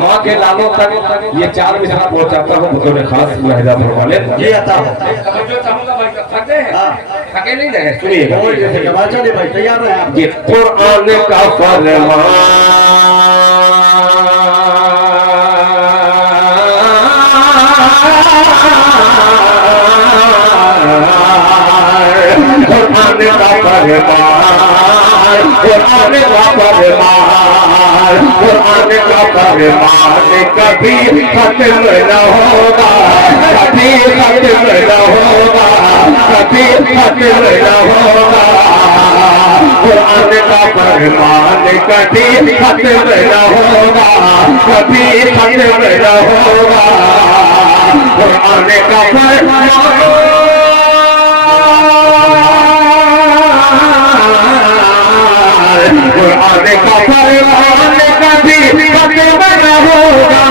माँ के लालों तक ये 4 मिसरा पहुंचाता हूँ बतौर खास मुलाहिजा फरमाने। ये आता है जो चाहूंगा भाई थके हैं, थके नहीं रहे, सुनिएगा चलिए भाई तैयार रहे आप। ये कुरान का फरमान कुरान का फरमान कुरान का फरमान कुरान का फरमान कभी खत्म न होगा, कभी खत्म न होगा, कभी खत्म न होगा। कुरान का फरमान कभी खत्म न होगा, कभी खत्म न होगा। कुरान का फरमान कुरान का फरमान कभी खत्म न होगा,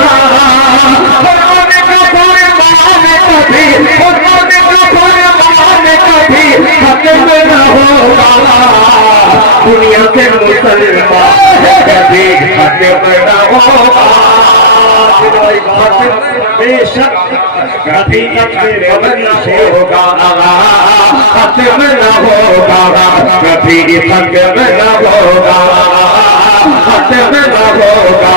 कुरान का फरमान कभी कुरान का फरमान कभी खत्म न होगा। दुनिया के मुसलमान कभी खत्म न होगा, बेशक कभी खत्म न होगा, खत्म न होगा, कभी खत्म न होगा, खत्म न होगा,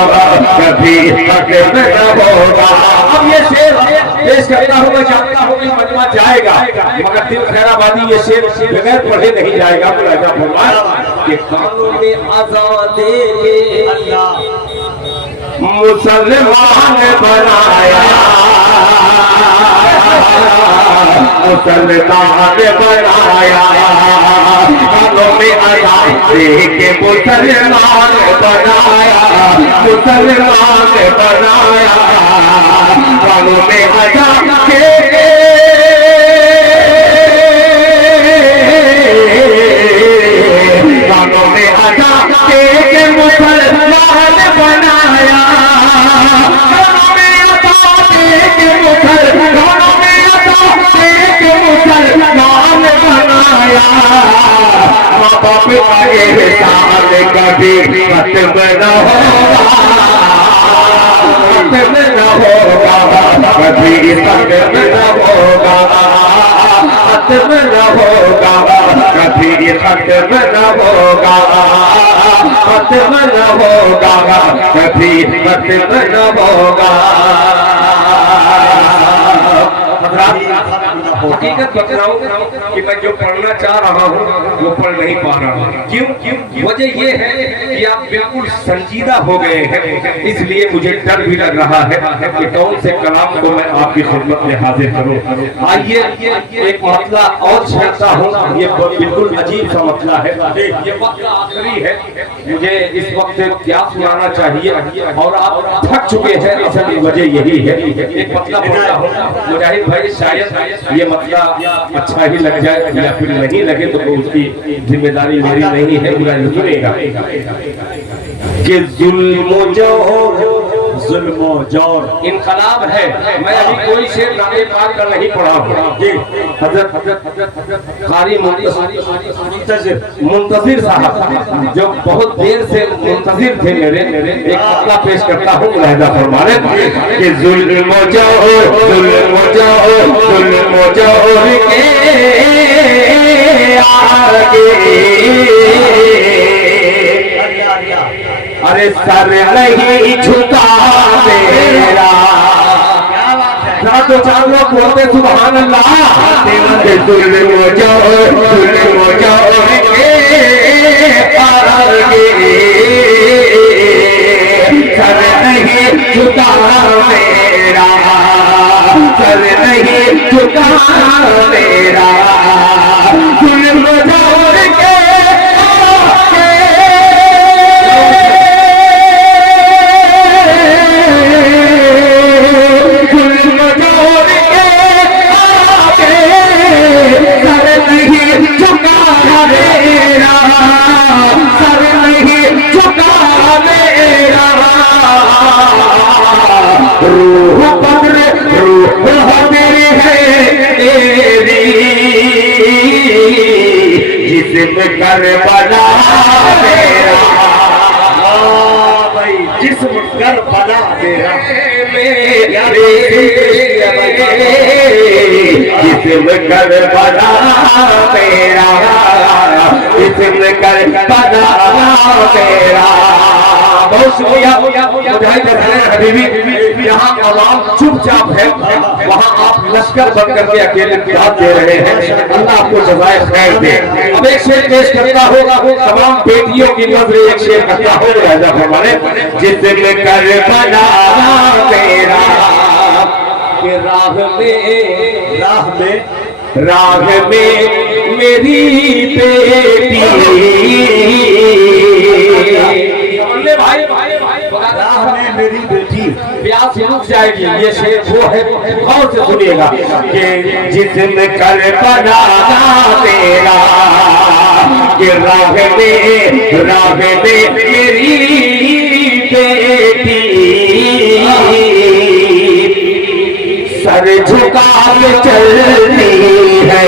कभी खत्म न होगा। अब ये शेर पेश करता होगा, चाहता होगा मजमा जाएगा, मगर दिल खैराबादी ये शेर बगैर पढ़े नहीं जाएगा। मुलाहिजा फरमाए कि कानों में आजादी मुसलमान बनाया, मुसलमान बनाया, कानों में आजादी के मुसलमान बनाया, मुसलमान बनाया, कानों में आजादी कानों में आजादी के मुसलमान बनाया, कानों में आजादी के मुसलमान बनाया। माँ बाप का एहसान कभी खत्म न होगा, खत्म न होगा, कभी खत्म न होगा, खत्म न होगा, कभी खत्म न होगा, खत्म न होगा, कभी खत्म न होगा। हकीकत बताऊं कि मैं जो पढ़ना चाह रहा हूँ वो पढ़ नहीं पा रहा हूँ। क्यों? वजह ये है कि आप बिल्कुल संजीदा हो गए हैं, इसलिए मुझे डर भी लग रहा है कि कौन से कलाम को मैं आपकी खिदमत में हाजिर करूँ। आइए एक मसला और छेड़ता हूँ, ये बिल्कुल अजीब सा मसला है, ये मसला आखिरी है, मुझे इस वक्त क्या सुनाना चाहिए और आप थक चुके हैं, असल वजह यही है। एक मसला बोलता हूँ मुजाहिद भाई, शायद ये मसला अच्छा ही लग जाए या फिर नहीं लगे तो उसकी जिम्मेदारी मेरी नहीं है। मुझे सुनेगा कि जुल्म जौर इनकलाब है। मैं अभी कोई शेर नामे पाक कर नहीं पढ़ा हूँ जी। हजरत कारी मुंतजिर साहब जो बहुत देर से मुंतजिर थे मेरे, एक मसला पेश करता हूँ मुलाहिजा फरमाने कि जुल्म जौर के आगे अरे सर नहीं झुका मेरा। तो चार लोग बोलते सुभान अल्लाह। जुल्म जौर के आगे सर नहीं झुका मेरा, सर नहीं झुका मेरा। जुल्म जौर के जिस्म करबला मेरा भाई, जिस्म जिस्म कर बना मेरा जिस्म कर बना मेरा, जिस्म कर बना मेरा। बहुत शुक्रिया हबीबी। यहाँ आवाम चुपचाप है, वहाँ आप लश्कर बन करके अकेले दाद दे रहे हैं। अल्लाह आपको जज़ाए खैर दे। अब एक शेर पेश करता होगा, तमाम बेटियों की नजर एक शेर करता हो राजा हमारे। जिस्म कर बना मेरा के राह में मेरी बेटी, भाई राह में मेरी बेटी प्यास रुक जाएगी। ये शेर वो है, गौर से सुनिएगा कि जिस्म कर बनाना तेरा कि राह में मेरी बेटी, सर झुका के चलती है,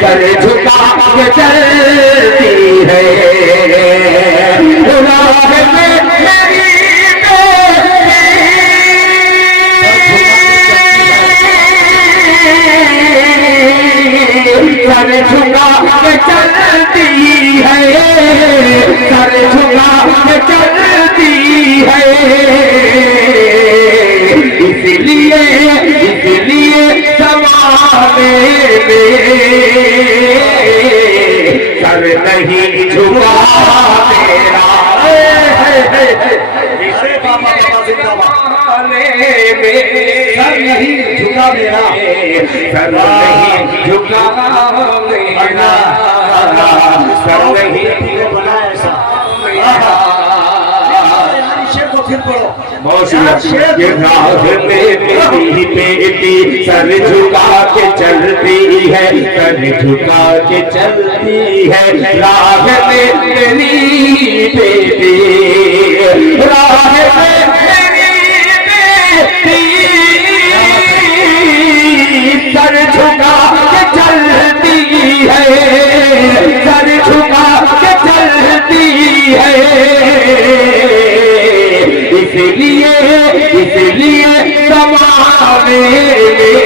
सर झुका के चलती है। राह में मेरी सर झुका के चलती है, सर झुका के चलती है। इसलिए ज़माने में सर नहीं झुका तेरा। सर नहीं झुका मेरा, सर नहीं झुका मेरा, सर नहीं बना ऐसा। शेर को फिर पढ़ो। बहुत शुक्रिया। राह में मेरी बेटी सर झुका के चलती है, सर झुका के चलती है। राह में मेरी बेटी, राह में मेरी बेटी सर झुका के चलती है, सर झुका के चलती है। इसलिए ज़माने में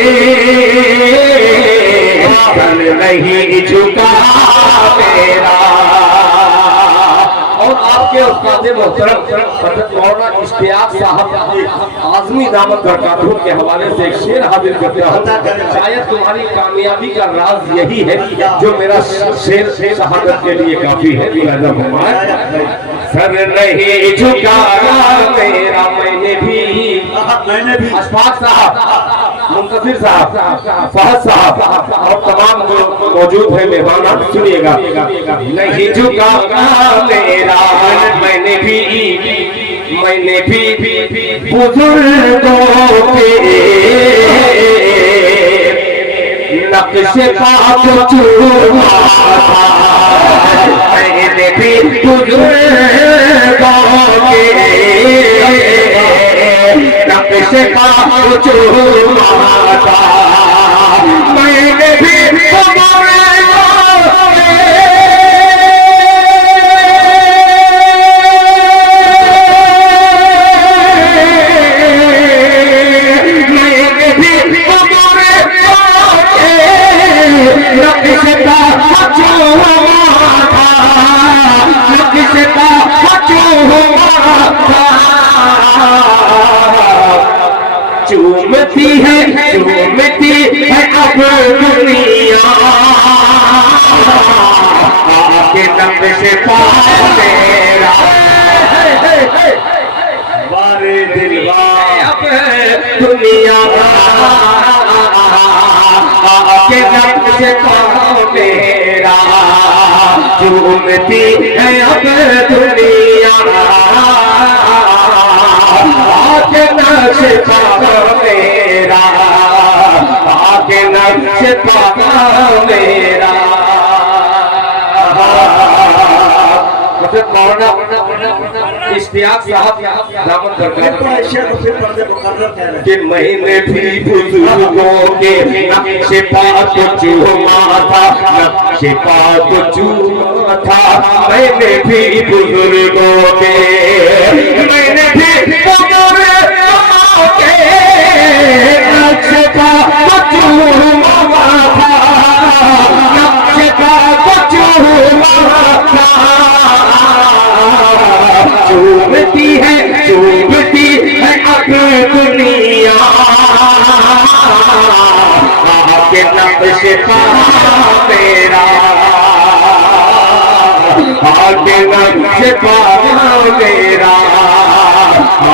सर नहीं झुका मेरा। और आपके उस्ताद मोहतरम हज़रत मौलाना इश्तियाक साहब आज़मी दामत बरकातहू के हवाले से एक शेर हाजिर करते हैं। शायद तुम्हारी कामयाबी का राज यही है, जो मेरा शेर शहादत के लिए काफी है। सर नहीं झुका मेरा, मैंने भी अशफाक साहब, मुंतसिर साहब, फहद साहब और तमाम जो मौजूद है मेहमान, सुनिएगा। नहीं झुका मेरा, मैंने भी बुजुर्गों के नक्शे पाक चूमा था, मैंने भी बुजुर्गों के नक्शे पाक चूमा था, मैंने भी चूमती है अब दुनिया आके नब से तेरा। बारे दिलवा अब दुनिया आके नब से मेरा, चूमती है अब दुनिया आके नब से मेरा, आके नब से मेरा। मौलाना इश्तियाक साहब दामन फिर पढ़ो दरगाह शेर को फिर पढ़ दे मुकर्रर कह रहे हैं। कि मैंने भी बुजुर्गों के नक्शे पा को चूमा था, नक्शे पा को चूमा था, मैंने भी बुजुर्गों के, मैंने भी बुजुर्गों के नक्शे पा को चूमा था, नक्शे पा को चूमा था। चूमती है अब दुनिया आके नक्श पा मेरा, आके नक्श पा मेरा,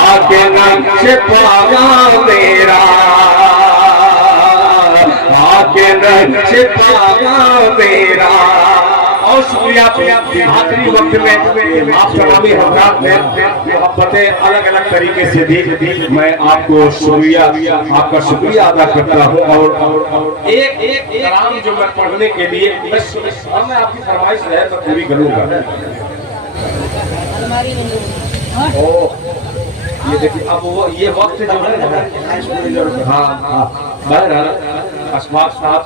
आके नक्श पा मेरा, आके नक्श पा मेरा। और शुक्रिया आखिरी वक्त में आप तमामी हजरात ने मोहब्बतें अलग अलग तरीके से दी, मैं आपको शुक्रिया, आपका शुक्रिया अदा करता हूँ। और एक कलाम जो मैं पढ़ने के लिए मैं आपकी फरमाइश है तो पूरी करूँगा। ये देखिए अब वो ये वक्त जो है हाँ बहरहाल अशफाक साहब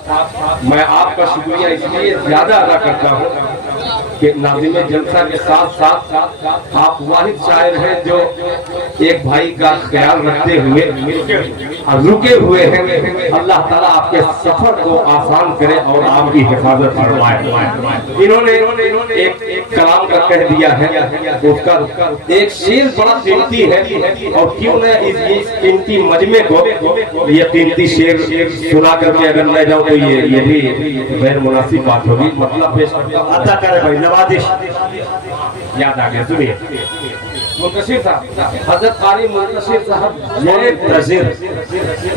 मैं आपका शुक्रिया इसलिए ज्यादा अदा करता हूँ कि नाज़िम जलसा के साथ साथ आप वाहिद शायर हैं जो एक भाई का ख्याल रखते हुए रुके हुए हैं। अल्लाह ताला आपके सफर को आसान करे और आपकी हिफाजत फरमाए। इन्होंने एक कलाम का कह दिया है, उसका एक शेर बड़ा कीमती है और क्यों न इस कीमती मजमे को ये कीमती शेर सुना करके अगर मैं जाऊँ तो ये भी गैर मुनासिब बात होगी। मतलब पेश अदा करे भाई नवाजिश याद आ गया। सुनिए मुंतशिर साहब, हजरत कारी मुंतशिर साहब,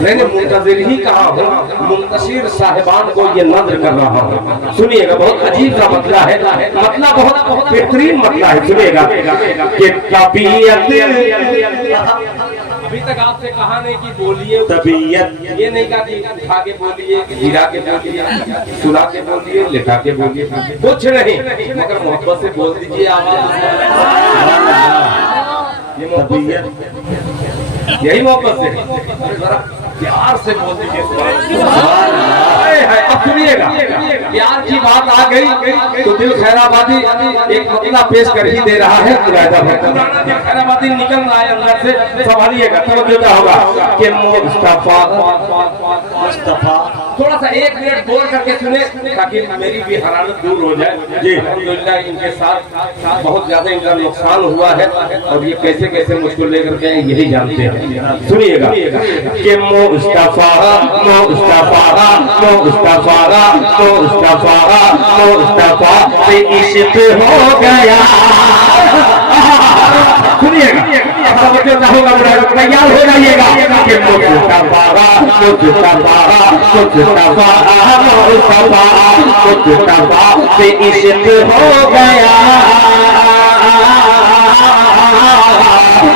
मैंने मुंतजिर ही कहा हूँ, मुंतशिर साहिबान को ये नज़्र कर रहा हूँ। सुनिएगा बहुत अजीब सा मतला है, मतला बहुत बेहतरीन मतला है। सुनिएगा कि तबीयत अभी तक आपसे कहा नहीं कि बोलिए तबीयत, ये नहीं कहा कि उठा के बोलिए, गिरा के बोलिए, सुना के बोलिए, लिखा के बोलिए, कुछ नहीं, मगर मोहब्बत से बोल दीजिए आवाज। ये मोहब्बत, यही मोहब्बत से प्यार से बोल दीजिए। अब सुनिएगा, प्यार की बात आ गई तो दिल खैराबादी एक मतला पेश कर ही दे रहा है। पुराना दिल खैराबादी निकल रहा है अंदर से, संभालिएगा तब देता होगा कि मुस्तफा मुस्तफा। थोड़ा सा एक मिनट बोल करके सुने ताकि मेरी भी हरारत दूर हो जाए। जी अल्हम्दुलिल्लाह इनके साथ बहुत ज्यादा इनका नुकसान हुआ है और ये कैसे कैसे मुझको लेकर के यही जानते हैं। सुनिएगा कि मुस्तफा मुस्तफा मुस्तफा मुस्तफा मुस्तफा से इश्क हो गया। सुनिएगा तैयार हो जाइएगा कि मुस्तफा मुस्तफा मुस्तफा मुस्तफा से इश्क हो गया,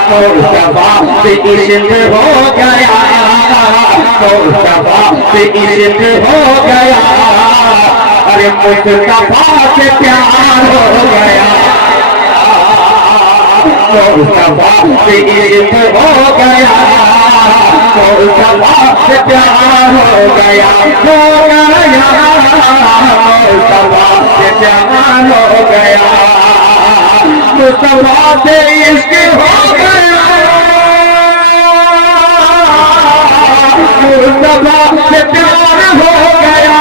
मुस्तफा से इश्क हो गया, मुस्तफा से इश्क हो गया। अरे मुस्तफा से प्यार हो गया, मुस्तफा से इश्क हो गया, मुस्तफा से प्यार हो गया, मुस्तफा से प्यार हो गया, मुस्तफा से इश्क हो गया, मुस्तफा से प्यार हो गया,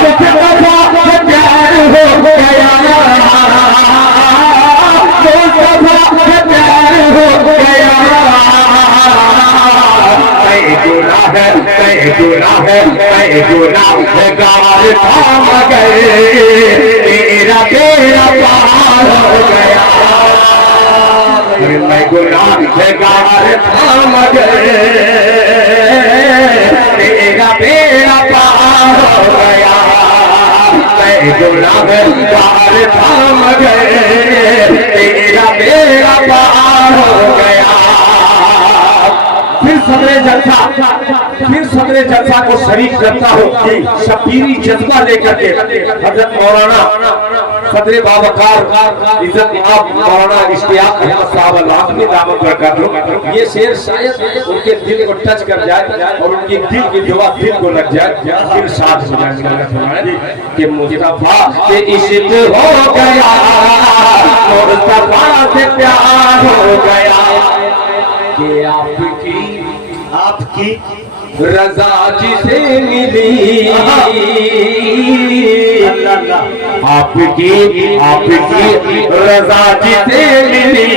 मुस्तफा से प्यार हो गया, मुस्तफा से प्यार हो गया। गुनाहगार थाम गए, मेरा बेड़ा पार हो गया। मैं गुनाहगार थाम गए, मेरा बेड़ा पार हो गया। मैं गुनाहगार थाम गए, मेरा बेड़ा पार हो गया। फिर सदरे जलसा को शरीक करता हो शबीरी जज्बा लेकर के हजरत मौलाना सदर बावकार इज्जत आप मौलाना इश्तियाक अहमद साहब लाजमी दामत बरकत ये शेर शायद उनके दिल को टच कर जाए और उनकी दिल की दुआ दिल को लग जाए, दिल शाद हो जाए कि मुस्तफा से इश्क हो गया, मुस्तफा से प्यार हो गया, कि आपकी रजा जिसे मिली, आपकी रजा जिसे मिली,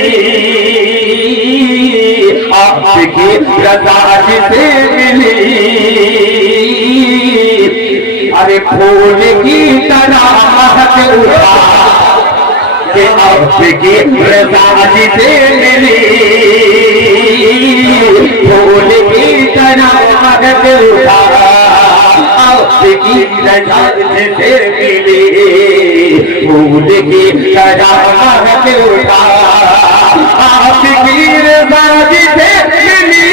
आपकी रजा जिसे मिली, अरे फूल की तरह उठा कि आपकी रजा जिसे मिली, फूल की तरह उठा आपकी रजा जिसे मिली, फूल की तरह उठा आपकी रजा जिसे मिली,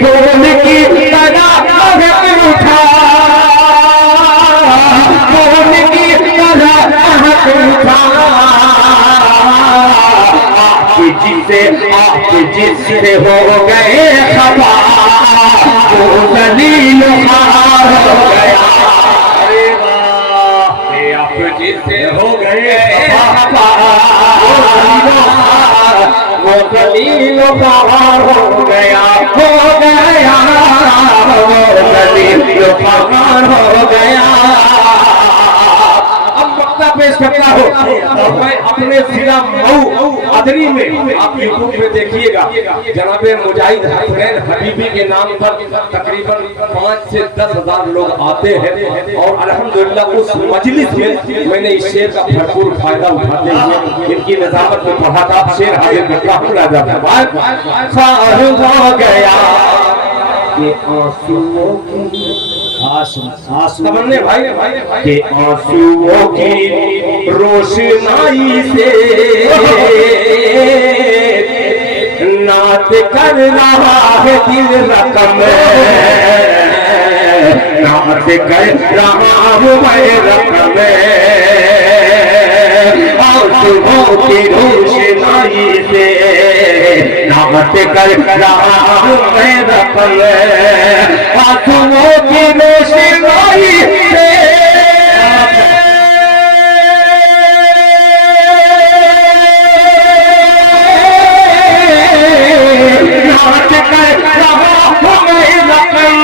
फूल की तरह उठा, फूल की तरह उठा, आप जिससे हो गए खफा, वो दलील हो गया, अरे वाह, आप जिससे हो गए खफा, वो दलील हो गया, वो दलील हो गया। पेश करता हो मैं अपने जिला मऊ अदरी में, आप यूट्यूब पे देखिएगा, जनाबे मुजाहिद हसनैन हबीबी के नाम पर तकरीबन 5 से 10 हजार लोग आते हैं और अल्हम्दुलिल्लाह उस मजलिस में मैंने इस शेर का भरपूर फायदा उठाते हुए इनकी नजामत में पढ़ा था। शेर हाजिर करता हूँ राजा हो गया कि आंसुओं तमन्ने भाई के आंसुओं की रोशनाई से नात कर रहा है दिल रकम, नात कर रहा हूँ मैं रकम, आंसुओं की रोशनाई से नात कर रहा हूँ मैं रकम, आंसुओं की रोशनाई से नाच कर रहा हूँ मैं रकम,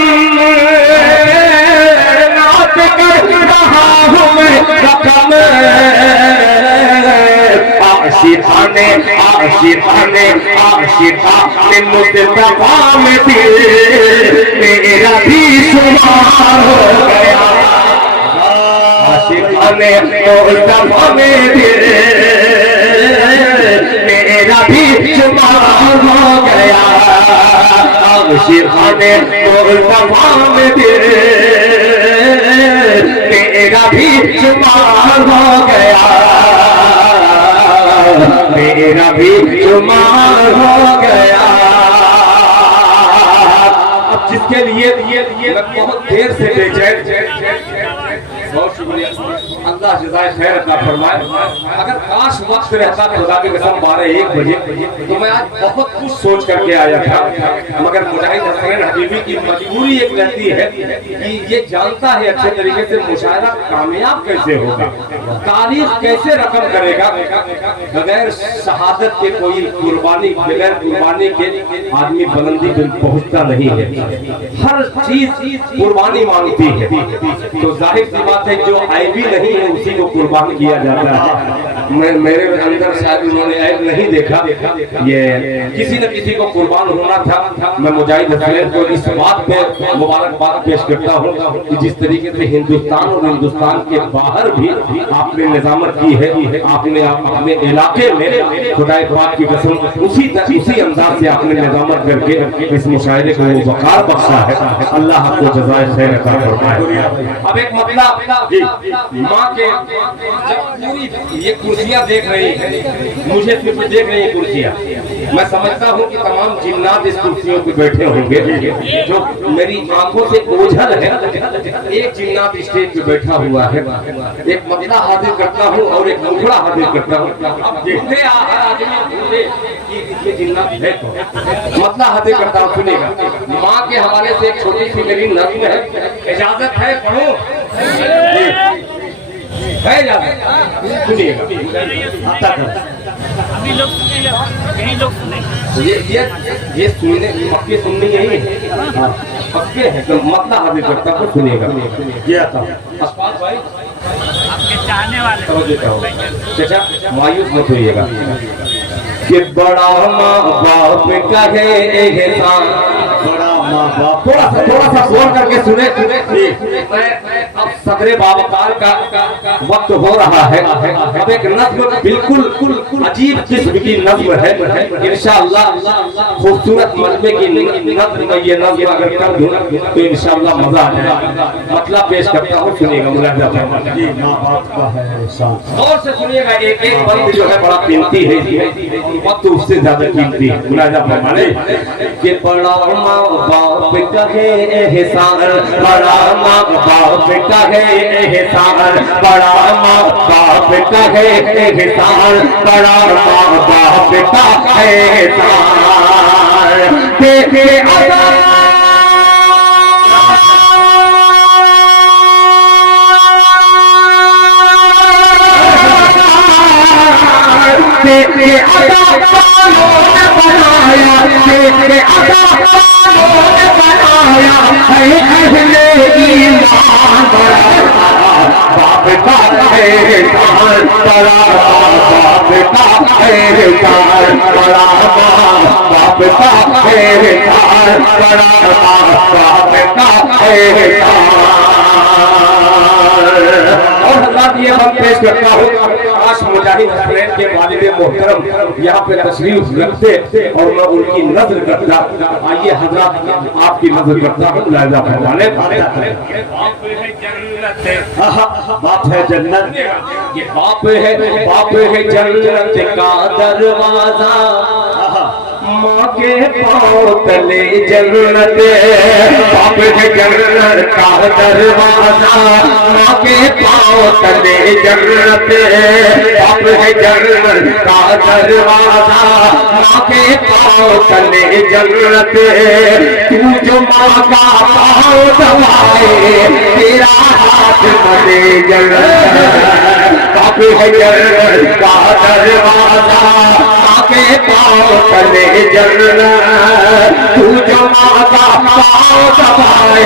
नाच कर रहा हूँ मैं रकम, आशिक़ाने मुस्तफा में दिल मेरा भी शुमार हो गया, आशिक़ाने मुस्तफा में दिल मेरा भी शुमार हो गया, आशिक़ाने मुस्तफा में दिल मेरा भी शुमार हो गया, मेरा भी शुमार हो गया। अब जिसके लिए बहुत देर से बेचैन, बहुत शुक्रिया, अल्लाह जज़ाए खैर अता फरमाए। अगर काश वक्त रहता खुदा की कसम 12-1 बजे तो मैं आज बहुत कुछ सोच करके आया था, मगर मुजाहिद हसनैन हबीबी की मजबूरी एक रहती है कि ये जानता है अच्छे तरीके से मुशायरा कामयाब कैसे होगा, तारीख कैसे रकम करेगा, बगैर शहादत के कोई कुर्बानी, बगैर कुर्बानी के आदमी बुलंदी पे पहुंचता नहीं है, हर चीज कुर्बानी मांगती है। तो जाहिर सी बात है जो ऐबी नहीं है उसी को कुर्बान किया जाता है। मेरे अंदर शायद उन्होंने ऐब नहीं देखा, ये किसी न किसी को कुर्बान होना था। मैं मुजाहिद हसनैन को इस बात पे मुबारकबाद पेश करता हूँ कि जिस तरीके से हिंदुस्तान और हिंदुस्तान के बाहर भी आपने निजामत की है, आपने अपने इलाके में खुदा पाक की कसम उसी अंदाज से आपने निजामत करके इस मुशायरे को वकार बख्शा है। अल्लाह आपको जज़ाए खैर अता फरमाए। अब एक मतलब माँ के जब पूरी ये कुर्सियां देख रही हैं, मुझे सिर्फ देख रही है कुर्सियां, मैं समझता हूँ कि तमाम जिन्नात इस कुर्सियों पे बैठे होंगे। जो मेरी आंखों से ओझल है, एक जिन्नात स्टेज पे बैठा हुआ है, एक मतला हाजिर करता हूँ और एक मुखड़ा हाजिर करता हूँ। अब देखते हर आदमी ढूंढे कि ये जिन्नात है कौन। मतला हाजिर करता हूँ, सुनेगा। माँ के हवाले से एक छोटी सी मेरी नज़्म है, इजाजत है पढ़ो? है इजाजत? सुनिएगा। अभी लोग यही लोग सुने ये सुनने पक्के सुननी यही है, पक्के हैं तो मतला हाजिर करता हूँ, सुनिएगा। ये आता अस्पात भाई आपके चाहने वाले समझ लेता हूँ, चाचा मायूस मत होइएगा। कि बड़ा माँ बाप का है एहसान, बड़ा माँ बाप थोड़ा सा फोन करके सुने। अब सदरे बाबकार का वक्त हो रहा है। अब एक नज़्म बिल्कुल अजीब किस्म की नज़्म है, इंशाअल्लाह खूबसूरत मजमे की नज़्म में ये नज़्म अगर कर दूं तो इंशाअल्लाह मजा आ जाएगा। मतलब पेश करता हूँ, सुनिएगा मुलाज़ा फरमाइए। माँ बाप का है एहसान। गौर से सुनिएगा, एक एक वक्त जो है बड़ा कीमती है, वक्त उससे ज्यादा कीमती है। मुलाज़ा फरमाइए कि बड़ा माँ बाप का है एहसान, बड़ा माँ बाप का है एहसान, बड़ा माँ बाप का है एहसान, बड़ा माँ बाप का है एहसान। देखे तेरे अदा पालों ने बनाया, तेरे अदा पालों ने बनाया है अहले ईमान। बड़ा बाप का है एहसान, बड़ा बाप का है एहसान, बड़ा बाप का है एहसान, बड़ा बाप का है एहसान। और हज़रात ये हम पेश करता हूँ, काश मुजाहिद हसनैन के वालिद मोहतरम यहाँ पे तशरीफ रखते और मैं उनकी नज़र करता। आइए हज़रात आपकी नज़र करता हूँ, मुलाज़ा फरमाने। बाप है जन्नत, ये बाप है जन्नत का दरवाजा, माँ के पाँव तले जन्नत। बाप है जन्नत का दरवाजा, माँ के पाँव तले जन्नत। बाप है जन्नत का दरवाजा, माँ के पाँव तले जन्नत। तू जो माँ का पाँव दबाए, तेरा हाथ बने जन्नत। बाप है जन्नत का दरवाजा, माँ के पाँव तले जन्नत। तू जो माँ का पाँव दबाए,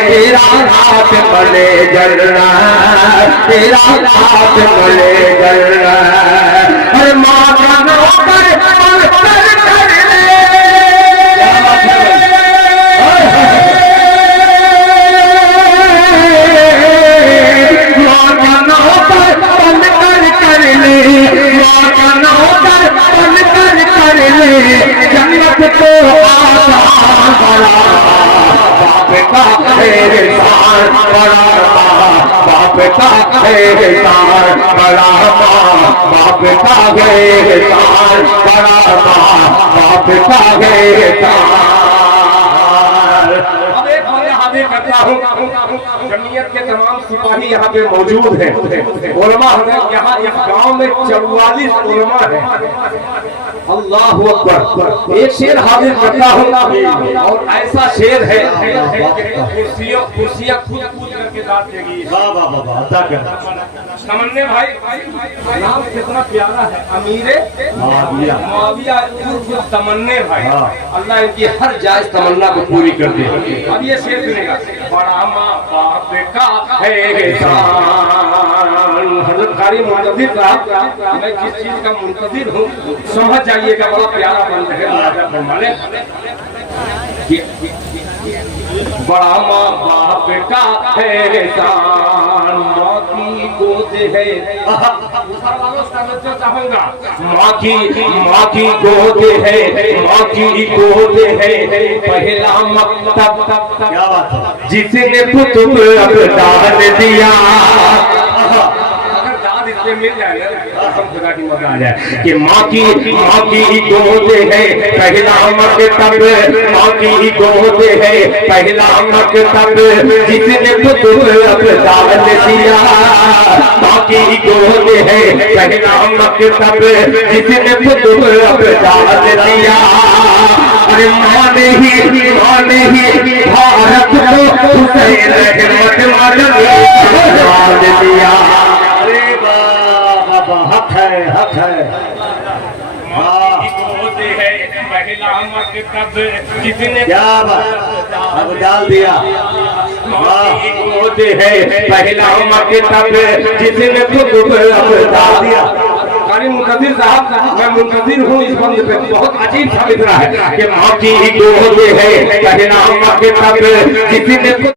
तेरा हाथ बने जन्नत, तेरा हाथ बने जन्नत। अरे माँ का नौकर कर ले, माँ का नौकर कर ले, माँ का नौकर कर ले, जन्नत को आसान। बड़ा बाप का है एहसान, बड़ा बाप का है एहसान, बड़ा बाप का है एहसान, बड़ा बाप का है एहसान। अब एक बार हाजिर करता हूँ, जमीयत के तमाम सिपाही यहाँ पे मौजूद हैं, उलमा हमें यहाँ इस गांव में 44 उलमा हैं। अल्लाह अकबर। एक शेर हाजिर करता हूँ और ऐसा शेर है कुर्सियां खुद कूद करके दाद देगी। वाह वाह वाह, अदा कर। तमन्ने भाई नाम कितना प्यारा है, अमीरे मुआविया, मुआविया उर्फ तमन्ने भाई। हाँ। अल्लाह इनकी हर जायज तमन्ना को पूरी कर दे। अब ये शेर सुनेगा, बड़ा माँ बाप का है एहसान। हज़रत कारी मुंतज़िर साहब, मैं जिस चीज का मुंतज़िर हूँ समझ जाइएगा, बड़ा प्यारा बंद है। बड़ा माँ बाप का है एहसान, माँ की गोद है। चाहूंगा माँ की गोद है, माँ की गोद है, पहला मकतब क्या बात है। जिसने कुतुब अब्दाल दिया। मिल जाए ना सब खुदा की मजा आ जाए कि माँ की गोद है पहला मकतब, माँ की गोद है पहला मकतब, जिसने खुद अब्दाल दिया। माँ की गोद है पहला मकतब, जिसने खुद अब्दाल दिया। अरे माँ ने ही भारत को हुसैन रहमत मदनी दिया। अरे बाबा हक है पहला मकतब जिसने क्या बात अब डाल दिया। गोद है पहला मकतब, जिसने खुद अब्दाल दिया। यानी मुंतजिर साहब, मैं मुंतजिर हूँ इस बंद पे, बहुत अजीब सा मिसरा है कि माँ की गोद है पहला मकतब, जिसने